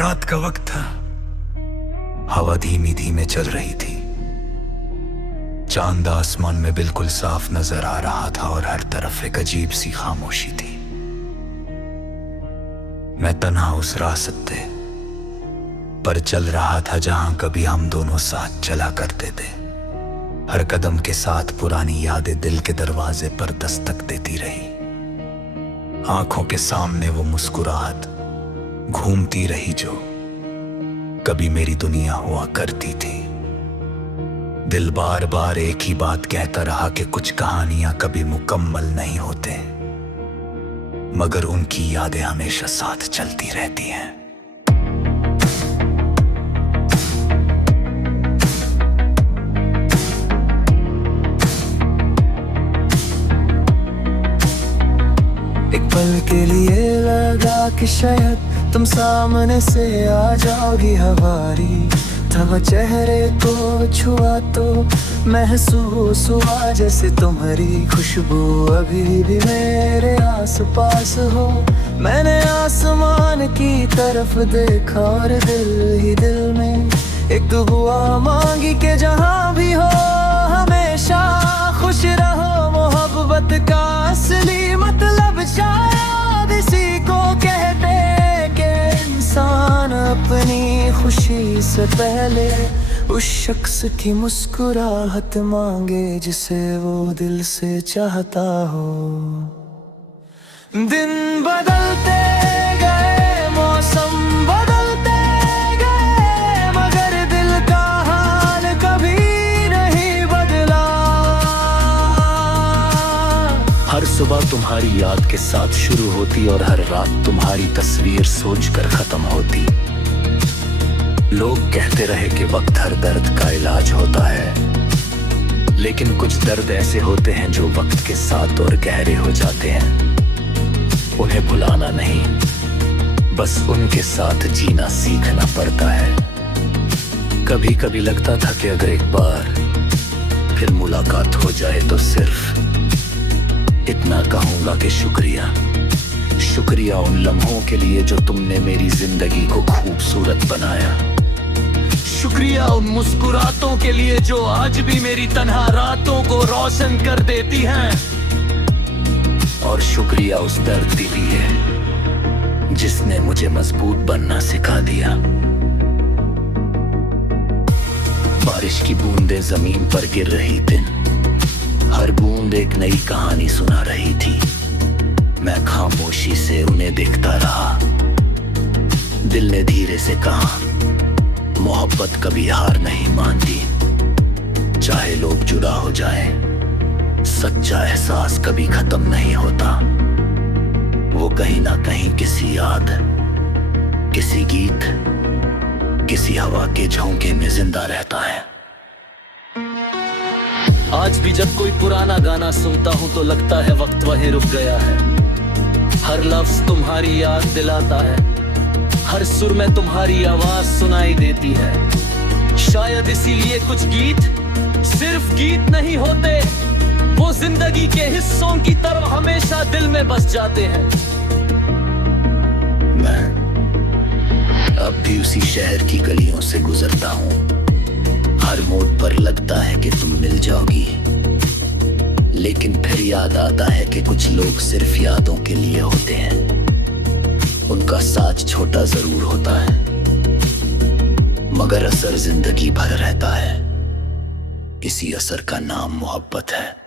रात का वक्त था। हवा धीमी धीमे चल रही थी। चांद आसमान में बिल्कुल साफ नजर आ रहा था और हर तरफ एक अजीब सी खामोशी थी। मैं तन्हा उस रास्ते पर चल रहा था जहां कभी हम दोनों साथ चला करते थे। हर कदम के साथ पुरानी यादें दिल के दरवाजे पर दस्तक देती रही। आंखों के सामने वो मुस्कुराहट घूमती रही जो कभी मेरी दुनिया हुआ करती थी। दिल बार बार एक ही बात कहता रहा कि कुछ कहानियां कभी मुकम्मल नहीं होते, मगर उनकी यादें हमेशा साथ चलती रहती हैं। एक पल के लिए लगा कि शायद तुम सामने से आ जाओगी हमारी। तब चेहरे को छुआ तो महसूस हुआ जैसे तुम्हारी खुशबू अभी भी मेरे आसपास हो। मैंने आसमान की तरफ देखा और दिल ही दिल में एक दुआ मांगी कि जहां भी हो हमेशा खुश रहो। मोहब्बत का असली मतलब शायद इसी को कहते कि इंसान अपनी खुशी से पहले उस शख्स की मुस्कुराहट मांगे जिसे वो दिल से चाहता हो। दिन बदलते गए, मौसम बदलते गए, मगर दिल का हाल कभी नहीं बदला। हर सुबह तुम्हारी याद के साथ शुरू होती और हर रात तुम्हारी तस्वीर सोचकर खत्म होती। लोग कहते रहे कि वक्त हर दर्द का इलाज होता है, लेकिन कुछ दर्द ऐसे होते हैं जो वक्त के साथ और गहरे हो जाते हैं। उन्हें भुलाना नहीं, बस उनके साथ जीना सीखना पड़ता है। कभी कभी लगता था कि अगर एक बार फिर मुलाकात हो जाए तो सिर्फ इतना कहूंगा कि शुक्रिया, शुक्रिया उन लम्हों के लिए जो तुमने मेरी जिंदगी को खूबसूरत बनाया। शुक्रिया उन मुस्कुरातों के लिए जो आज भी मेरी तन्हा रातों को रोशन कर देती हैं। और शुक्रिया उस दर्द के लिए जिसने मुझे मजबूत बनना सिखा दिया। बारिश की बूंदें जमीन पर गिर रही थी, हर बूंद एक नई कहानी सुना रही थी। मैं खामोशी से उन्हें देखता रहा। दिल ने धीरे से कहा, मोहब्बत कभी हार नहीं मानती, चाहे लोग जुदा हो जाएं, सच्चा एहसास कभी खत्म नहीं होता। वो कहीं ना कहीं किसी याद, किसी गीत, किसी हवा के झोंके में जिंदा रहता है। आज भी जब कोई पुराना गाना सुनता हूं तो लगता है वक्त वहीं रुक गया है। हर लफ्ज तुम्हारी याद दिलाता है, हर सुर में तुम्हारी आवाज सुनाई देती है। शायद इसीलिए कुछ गीत सिर्फ गीत नहीं होते, वो जिंदगी के हिस्सों की तरह हमेशा दिल में बस जाते हैं। मैं अब भी उसी शहर की गलियों से गुजरता हूँ। हर मोड़ पर लगता है कि तुम मिल जाओगी, लेकिन फिर याद आता है कि कुछ लोग सिर्फ यादों के लिए होते हैं। उनका साथ छोटा जरूर होता है, मगर असर जिंदगी भर रहता है। इसी असर का नाम मोहब्बत है।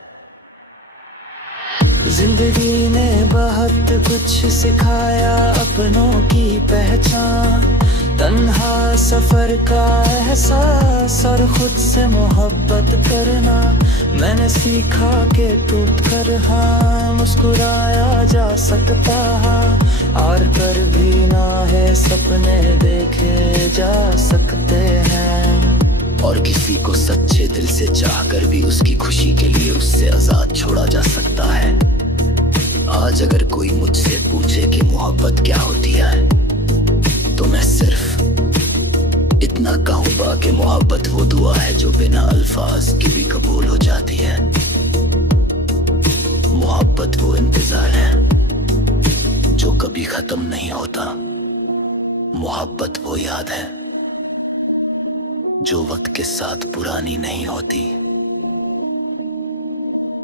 जिंदगी ने बहुत कुछ सिखाया, अपनों की पहचान, तन्हा सफर का एहसास और खुद से मोहब्बत करना। मैंने सीखा कि टूट कर हाँ मुस्कुराया जा सकता और कर भी ना है सपने देखे जा सकते हैं। और किसी को सच्चे दिल से चाहकर भी उसकी खुशी के लिए उससे आजाद छोड़ा जा सकता है। आज अगर कोई मुझसे पूछे कि मोहब्बत क्या होती है, तो मैं सिर्फ इतना कहूंगा कि मोहब्बत वो दुआ है जो बिना अल्फाज के भी कबूल हो जाती है। मोहब्बत वो इंतजार है जो कभी खत्म नहीं होता। मोहब्बत वो याद है जो वक्त के साथ पुरानी नहीं होती,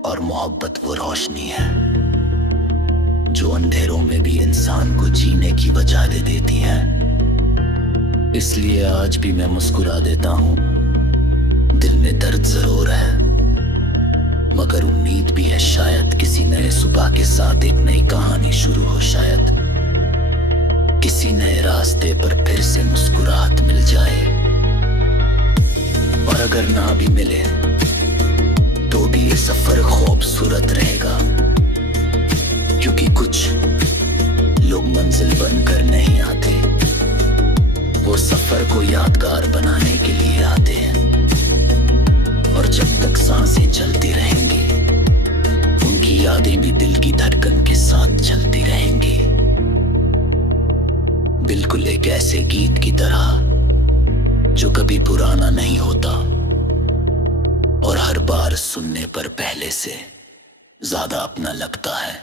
और मोहब्बत वो रोशनी है जो अंधेरों में भी इंसान को जीने की वजह दे देती है। इसलिए आज भी मैं मुस्कुरा देता हूं। दिल में दर्द जरूर है, मगर उम्मीद भी है शायद किसी नए सुबह के साथ एक नई कहानी शुरू हो। शायद किसी नए रास्ते पर फिर से मुस्कुराहट मिल जाए, और अगर ना भी मिले तो भी ये सफर खूबसूरत रहेगा, क्योंकि कुछ लोग मंजिल बनकर नहीं आते, वो सफर को यादगार बनाने के लिए आते हैं। और जब तक सांसें चलती रहेंगी, उनकी यादें भी दिल की धड़कन के साथ चलती रहेंगी, बिल्कुल एक ऐसे गीत की तरह जो कभी पुराना नहीं होता और हर बार सुनने पर पहले से ज्यादा अपना लगता है।